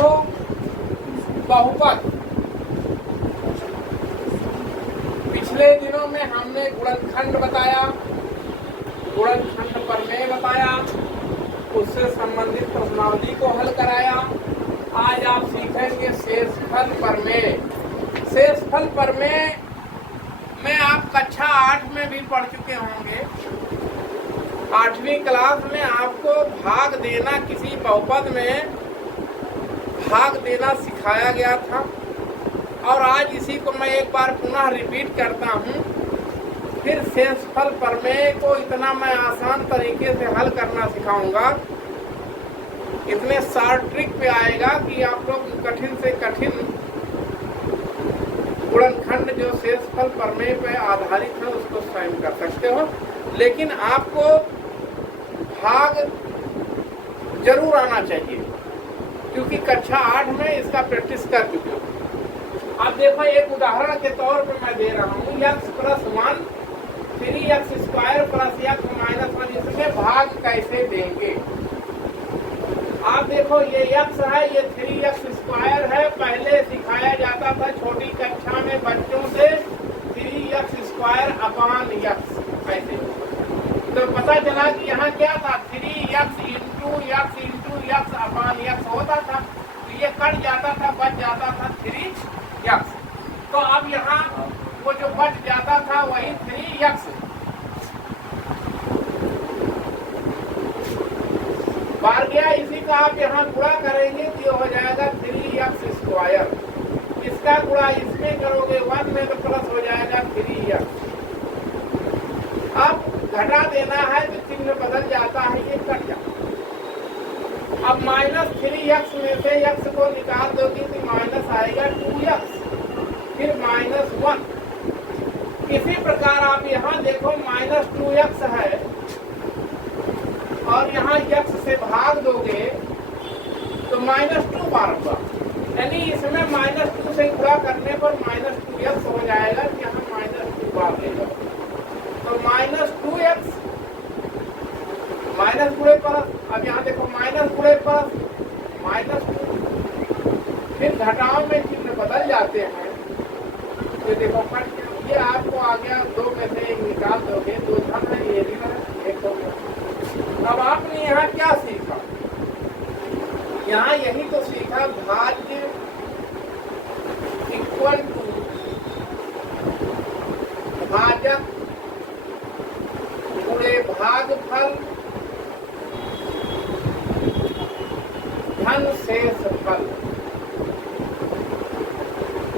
देखो बहुपद, पिछले दिनों में हमने गुणनखंड बताया, गुणनखंड प्रमेय बताया, उससे संबंधित प्रश्नावली को हल कराया। आज आप सीखेंगे शेषफल प्रमेय। शेषफल प्रमेय में आप कक्षा 8 में भी पढ़ चुके होंगे। 8वीं क्लास में आपको भाग देना, किसी बहुपद में भाग देना सिखाया गया था और आज इसी को मैं एक बार पुनः रिपीट करता हूँ। फिर शेषफल प्रमेय को इतना मैं आसान तरीके से हल करना सिखाऊंगा, इतने शॉर्ट ट्रिक पे आएगा कि आप लोग कठिन से कठिन गुणनखंड जो शेषफल प्रमेय पे आधारित है उसको स्वयं कर सकते हो। लेकिन आपको भाग जरूर आना चाहिए, क्योंकि कक्षा 8 में इसका प्रैक्टिस कर चुके हो। अब देखो एक उदाहरण के तौर पर मैं दे रहा हूँ, x + 1 3x² + x - 1, इसमें भाग कैसे देंगे। आप देखो ये x है, ये 3x² है। पहले सिखाया जाता था छोटी कक्षा में बच्चों से 3x² अपान x कैसे, तो पता चला कि यहाँ क्या था, 3x × x अपान x होता था। तो ये कट जाता था, बच जाता था 3x। तो अब यहाँ वो जो बच जाता था वही 3x बार गया। इसी का आप यहाँ गुणा करेंगे तो ये हो जाएगा 3x²। इसका गुणा इसमें करोगे 1 में तो प्लस हो जाएगा 3x। अब घटा देना है तो चिन्ह बदल जाता है, ये कट जाता है। अब -3x में से x को निकाल दोगे तो माइनस आएगा 2x, फिर -1। इसी प्रकार आप यहाँ देखो -2x है और यहाँ x से भाग दोगे तो -2 बार होगा, यानी इसमें -2 से गुणा करने पर -2x हो जाएगा, यहाँ -2 बार लेगा। तो -2x माइनस गुणे प्लस, अब यहाँ देखो माइनस गुणे प्लस -2, फिर घटाव में चिन्ह बदल जाते हैं। तो देखो ये आपको आ गया, 2 में से 1 निकाल दोगे, 2 धन है, ये ऋण है, 1 हो गया। अब आपने यहाँ क्या सीखा, यहाँ यही तो सीखा, भाज्य इक्वल टू भाजक गुणे भागफल धन शेषफल।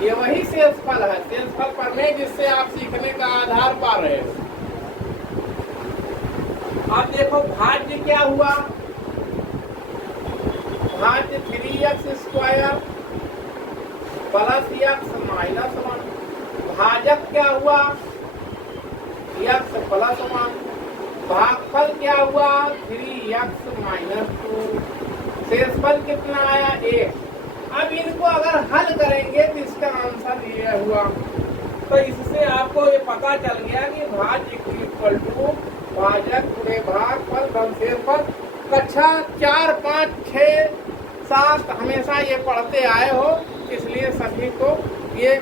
ये वही शेषफल है, शेषफल प्रमेय जिससे आप सीखने का आधार पा रहे हो। अब देखो भाज्य क्या हुआ, भाज्य 3x² + x - 1। भाजक क्या हुआ, x + 1। भागफल क्या हुआ, 3x - 2। शेषफल कितना आया, 1। अब इनको अगर हल करेंगे तो इसका आंसर ये हुआ। तो इससे आपको ये पता चल गया कि भाज्य इक्वल टू भाजक गुणे भागफल धन शेषफल। कक्षा 4, 5, 6, 7 हमेशा ये पढ़ते आए हो, इसलिए सभी को ये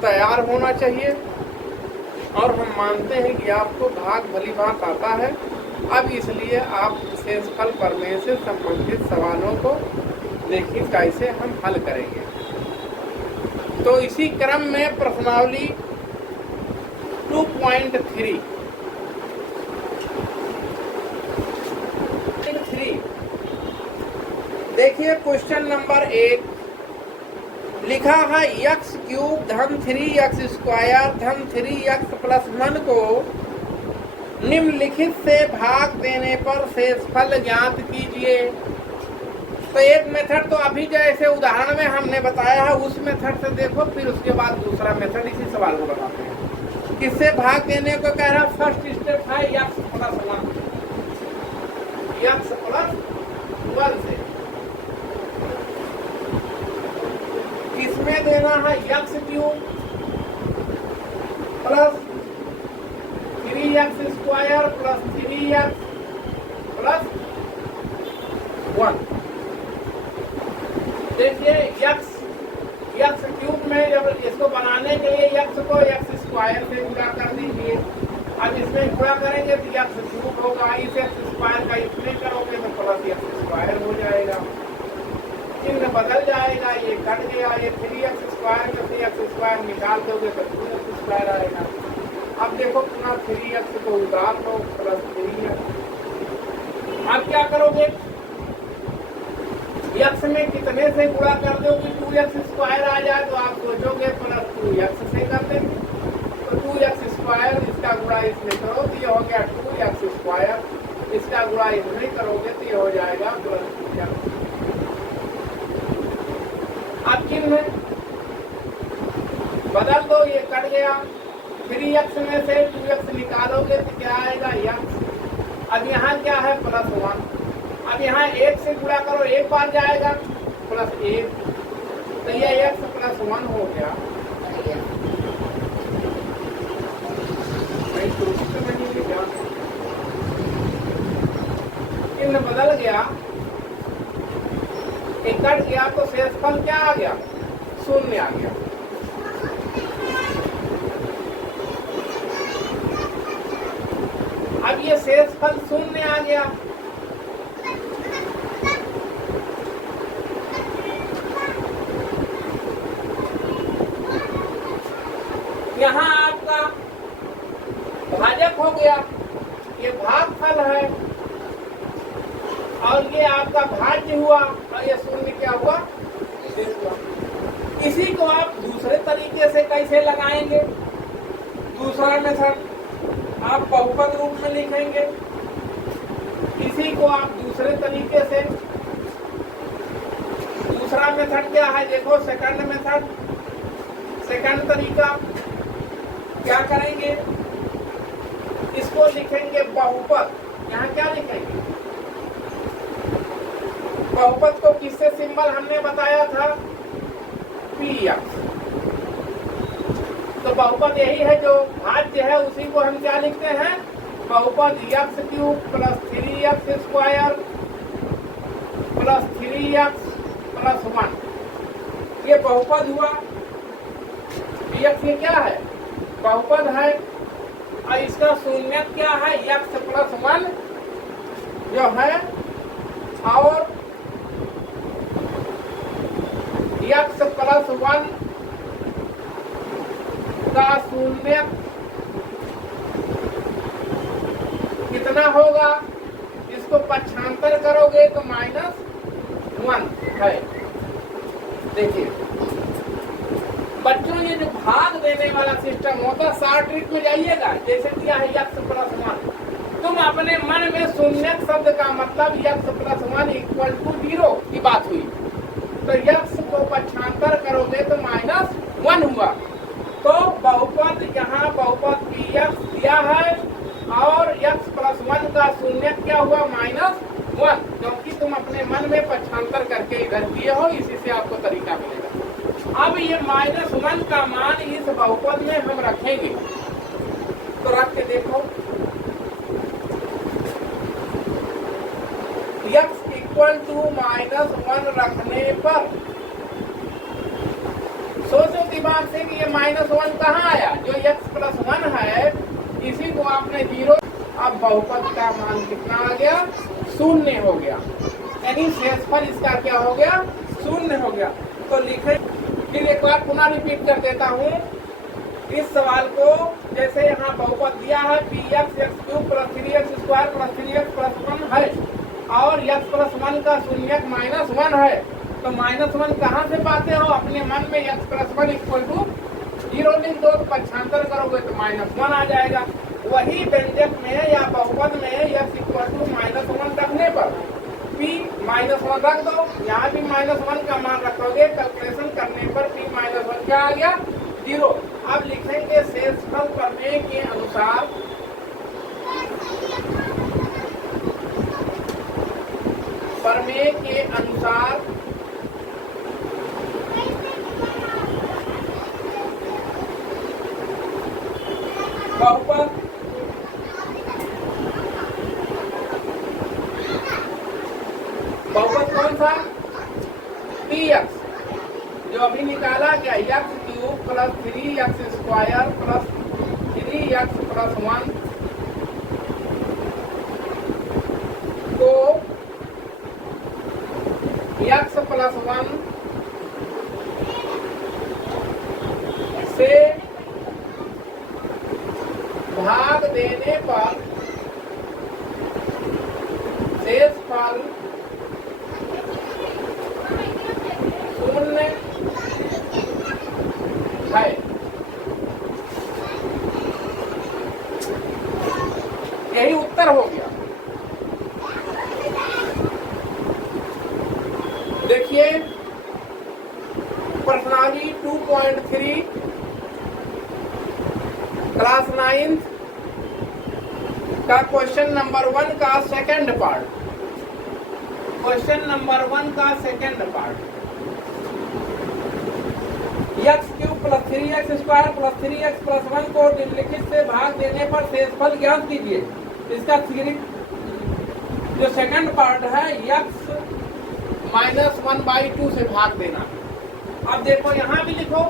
तैयार होना चाहिए। और हम मानते हैं कि आपको भाग भली भांत आता है। अब इसलिए आप शेषफल प्रमेय से संबंधित सवालों को देखिए कैसे हम हल करेंगे। तो इसी क्रम में प्रश्नावली 2.3 देखिए, क्वेश्चन नंबर 1 लिखा है, x³ धन 3x² धन 3x + 1 को निम्नलिखित से भाग देने पर शेषफल ज्ञात कीजिए। तो एक मेथड तो अभी जैसे उदाहरण में हमने बताया है उस मेथड से देखो, फिर उसके बाद दूसरा मेथड इसी सवाल को बताते हैं। किससे भाग देने को कह रहा, फर्स्ट स्टेप है x + 1, x + 1 से। किसमें देना है, x³ + 3x² + 3x + 1। एक्स को एक्स स्क्वायर से गुणा कर दीजिए। अब इसमें गुणा करेंगे तो एक्स क्यूब होगा, इस एक्स स्क्वायर का इसमें करोगे तो प्लस एक्स स्क्वायर हो जाएगा, चिन्ह बदल जाएगा, ये कट गया, ये 3x स्क्वायर में से एक्स स्क्वायर निकाल दोगे तो 2x स्क्वायर आएगा। अब देखो पुनः 3x को उतार दो प्लस 3x। अब क्या करोगे, x में कितने से गुणा कर दो कि 2x स्क्वायर आ जाए, तो आप सोचोगे प्लस 2x से कर देंगे, तो 2x स्क्वायर इसका गुणा इसमें करो तो ये हो गया 2x स्क्वायर, इसका गुणा इसमें करोगे तो ये हो जाएगा प्लस 2x। अब चिन्ह बदल दो, ये कट गया, 3x में से 2x निकालोगे तो क्या आएगा x। अब यहाँ क्या है प्लस 1, अब यहाँ 1 से गुणा करो, एक बार जाएगा प्लस 1, तो ये x प्लस 1 हो गया। चिन्ह बदल गया, एक कट गया तो शेषफल क्या आ गया, शून्य आ गया। अब ये शेषफल शून्य आ गया, यहाँ आपका भाजक हो गया, ये भागफल है और ये आपका भाज्य हुआ और ये शून्य क्या हुआ, शेष हुआ। इसी को आप दूसरे तरीके से कैसे लगाएंगे, दूसरा मेथड आप बहुपद रूप में लिखेंगे। इसी को आप दूसरे तरीके से, दूसरा मेथड क्या है देखो, सेकंड मेथड, सेकंड तरीका क्या करेंगे, इसको लिखेंगे बहुपद। यहाँ क्या लिखेंगे, बहुपद को किससे सिंबल हमने बताया था, px। तो बहुपद यही है जो भाज्य है, उसी को हम क्या लिखते हैं, बहुपद x cube plus 3x square plus 3x plus 1, ये बहुपद हुआ। px ये क्या है, बहुपद है और इसका शून्य क्या है, x प्लस 1 जो है, और x प्लस 1 का शून्य कितना होगा, इसको पक्षांतर करोगे तो -1 है। देखिए बच्चों, ये जो भाग देने वाला सिस्टम होता है, शॉर्ट ट्रिक में जाइएगा, जैसे दिया है x प्लस 1, तुम अपने मन में शून्य शब्द का मतलब x प्लस 1 इक्वल टू 0 की बात हुई, तो x को पक्षांतर करोगे तो -1 हुआ। तो बहुपद, यहाँ बहुपद px दिया है और x प्लस 1 का शून्य क्या हुआ, -1, क्योंकि तुम अपने मन में पक्षांतर करके इधर दिए हो, इसी से आपको तरीका मिलेगा। अब ये -1 का मान इस बहुपद में हम रखेंगे, तो रख के देखो, x इक्वल टू -1 रखने पर सोचो दिमाग से कि ये -1 कहाँ आया, जो x प्लस 1 है इसी को आपने 0, अब बहुपद का मान कितना आ गया, 0 हो गया, यानी शेषफल इसका क्या हो गया, 0 हो गया। तो लिखे, फिर एक बार पुनः रिपीट कर देता हूँ इस सवाल को, जैसे यहाँ बहुपद दिया है px x cube plus 3x square plus 3x plus 1 है और x प्लस 1 का शून्य -1 है, तो -1 कहाँ से पाते हो, अपने मन में x प्लस 1 इक्वल टू 0 लिख दो, तो पक्षांतर करोगे तो -1 आ जाएगा। वही व्यंजक में या बहुपद में x इक्वल टू -1 रखने पर p -1 रख दो, यहाँ भी -1 का मान रखोगे, कैलकुलेशन करने पर p -1 क्या आ गया, 0। अब लिखेंगे शेषफल प्रमेय के अनुसार, प्रमेय के अनुसार बहुपद कौन सा, px, जो अभी निकाला गया x cube plus 3x square plus 3x plus 1 को x प्लस 1 से भाग देने पर शेषफल शून्य है। यही उत्तर हो गया। देखिए प्रश्नावली 2.3 क्लास 9 का क्वेश्चन नंबर 1 का सेकंड पार्ट। क्वेश्चन नंबर 1 का second part, x cube plus 3x square plus 3x plus 1 को निम्नलिखित से भाग देने पर शेषफल ज्ञात कीजिए। इसका जो सेकंड पार्ट है x माइनस 1/2 से भाग देना। अब देखो यहां भी लिखो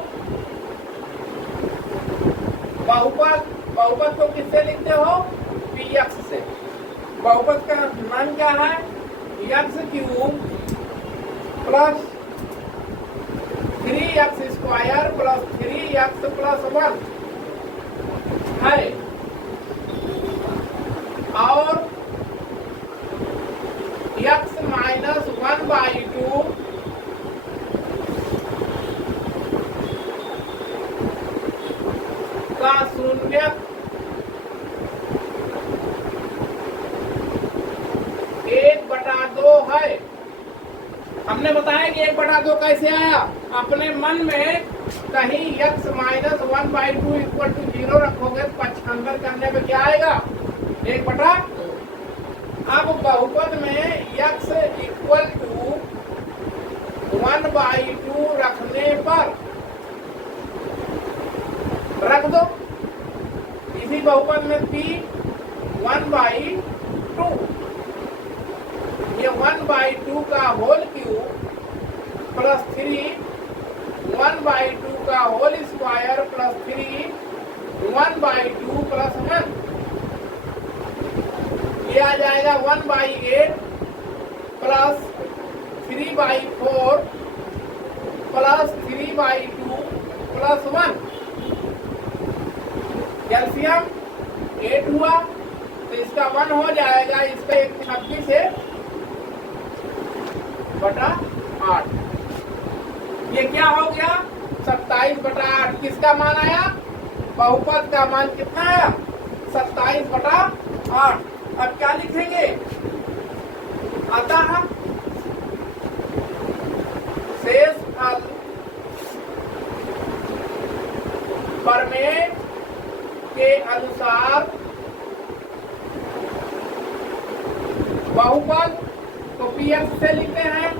बहुपद को किससे लिखते हो? px से। बहुपद का मान क्या है? X cube plus 3x square plus 3x plus 1 है और x माइनस 1/2 का शून्य 1/2 है। हमने बताया कि 1/2 कैसे आया? अपने मन में कहीं x माइनस 1/2 इक्वल टू 0 रखोगे, पक्षांतर करने पे क्या आएगा? 1/2। अब बहुपद में x इक्वल टू 1/2 रखने पर रख दो। इसी बहुपद में p 1/2, ये 1/2 का होल क्यूब प्लस 3 1/2 का होल स्क्वायर प्लस 3 1/2 प्लस 1, ये आ जाएगा 1/8 प्लस 3/4 प्लस 3/2 प्लस 1। कैल्शियम 8 हुआ तो इसका 1 हो जाएगा, इसका 126 है बटा 8। ये क्या हो गया? 27/8। किसका मान आया? बहुपद का मान कितना आया? 27/8। अब क्या लिखेंगे? अतः शेषफल प्रमेय के अनुसार बहुपद को px से लिखते हैं।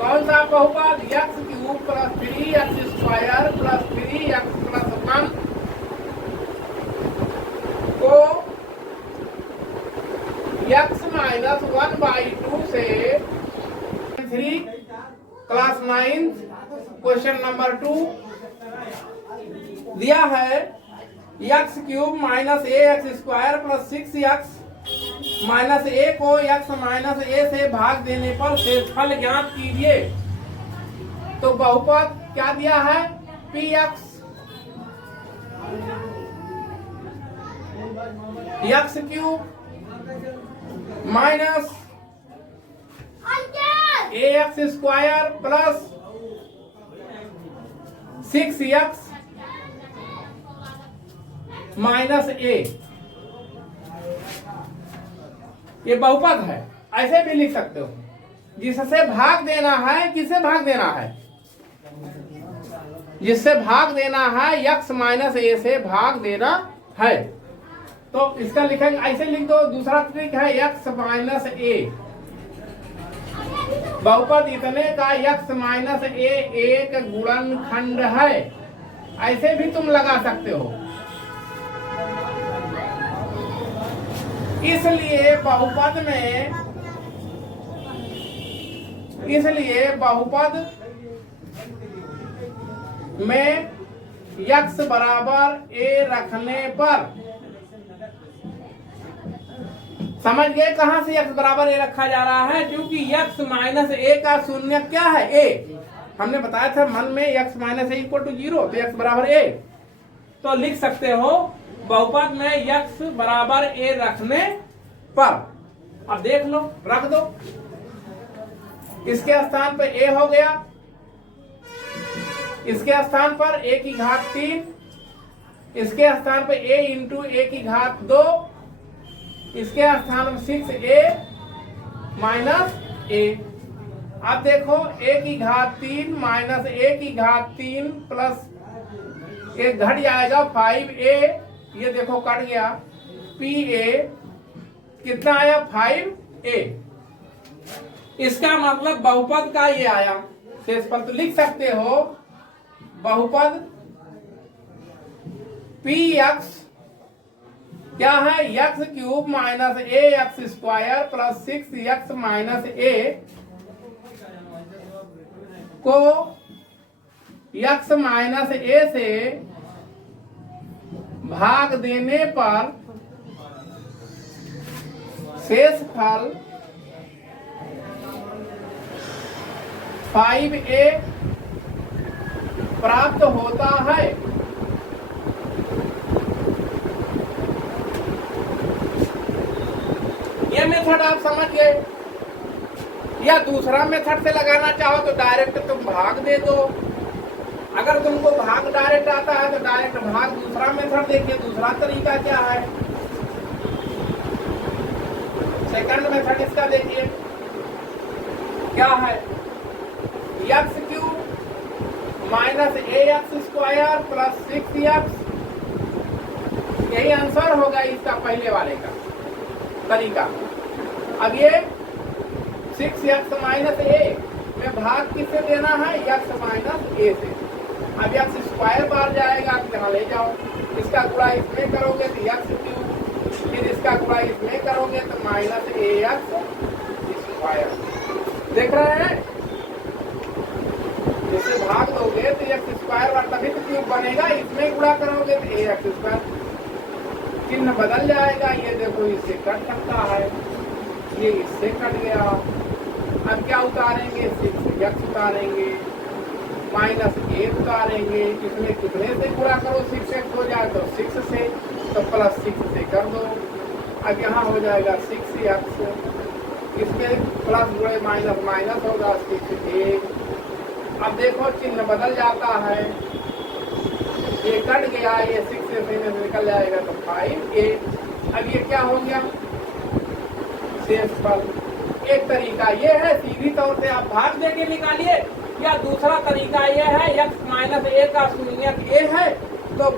कौन सा बहुपद? x cube plus 3x square plus 3x plus 1 को x माइनस 1/2 से 3 क्लास 9 क्वेश्चन नंबर 2 दिया है x cube minus ax square plus 6x minus a को x माइनस a से भाग देने पर शेषफल ज्ञात कीजिए। तो बहुपद क्या दिया है? px x cube minus ax square plus 6x minus a, ये बहुपद है। ऐसे भी लिख सकते हो, जिससे भाग देना है। किससे भाग देना है? जिससे भाग देना है x माइनस a से भाग देना है। तो इसका लिखेंगे, ऐसे लिख दो। दूसरा ट्रिक है x माइनस a। बहुपद इतने का x माइनस a एक गुणनखंड है। ऐसे भी तुम लगा सकते हो। इसलिए बहुपद में x बराबर a रखने पर, समझ गए कहां से x बराबर a रखा जा रहा है? क्योंकि x माइनस a का शून्य क्या है? a। हमने बताया था मन में x minus a equal to 0, तो x बराबर a। तो लिख सकते हो बहुपद में x बराबर a रखने पर। अब देख लो, रख दो, इसके स्थान पर a हो गया, इसके स्थान पर a की घात 3, इसके स्थान पर a इंटू a की घात 2, इसके स्थान पर 6a माइनस a। अब देखो a की घात 3 माइनस a की घात 3 प्लस एक घट जाएगा 5a, ये देखो कट गया, pa कितना आया? 5a। इसका मतलब बहुपद का ये आया शेषफल। तो लिख सकते हो बहुपद px क्या है? x cube minus ax square plus 6x minus a को x माइनस a से भाग देने पर शेषफल 5a प्राप्त होता है। ये मेथड आप समझ गए। या दूसरा मेथड से लगाना चाहो तो डायरेक्ट तुम भाग दे दो। अगर तुमको भाग डायरेक्ट आता है तो डायरेक्ट भाग। दूसरा मेथड देखिए, दूसरा तरीका क्या है, सेकंड मेथड इसका देखिए क्या है, x cube minus ax square plus 6x, यही आंसर होगा इसका पहले वाले का तरीका। अब ये 6x माइनस a में भाग किससे देना है? x माइनस a से। अब x स्क्वायर बार जाएगा, आप यहाँ ले जाओ, इसका गुणा इसमें करोगे तो x क्यूब, फिर इसका गुणा इसमें करोगे तो माइनस ax स्क्वायर। देख रहे हैं, इसे भाग दोगे तो x स्क्वायर बार तभी तो क्यूब बनेगा, इसमें गुणा करोगे तो ax स्क्वायर, चिन्ह बदल जाएगा। ये देखो इससे कट सकता है, ये इससे कट गया। अब क्या उतारेंगे? 6x उतारेंगे, माइनस 8 उतारेंगे, इसमें कितने से गुणा करो 6x हो जाए तो 6 से, तो प्लस 6 से कर दो। अब यहाँ हो जाएगा 6x, इसमें प्लस गुणे माइनस माइनस होगा 6a। अब देखो चिन्ह बदल जाता है, ये कट गया, ये 6 से निकल जाएगा तो 5a। अब ये क्या हो गया? शेषफल। एक तरीका ये है, सीधी तौर से आप भाग देके निकालिए, या दूसरा तरीका ये है x माइनस a का शून्य a है तो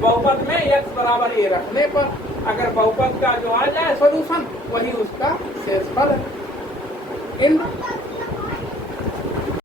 बहुपद में x बराबर a रखने पर अगर बहुपद का जो आ जाए सॉल्यूशन, वही उसका शेषफल है। इन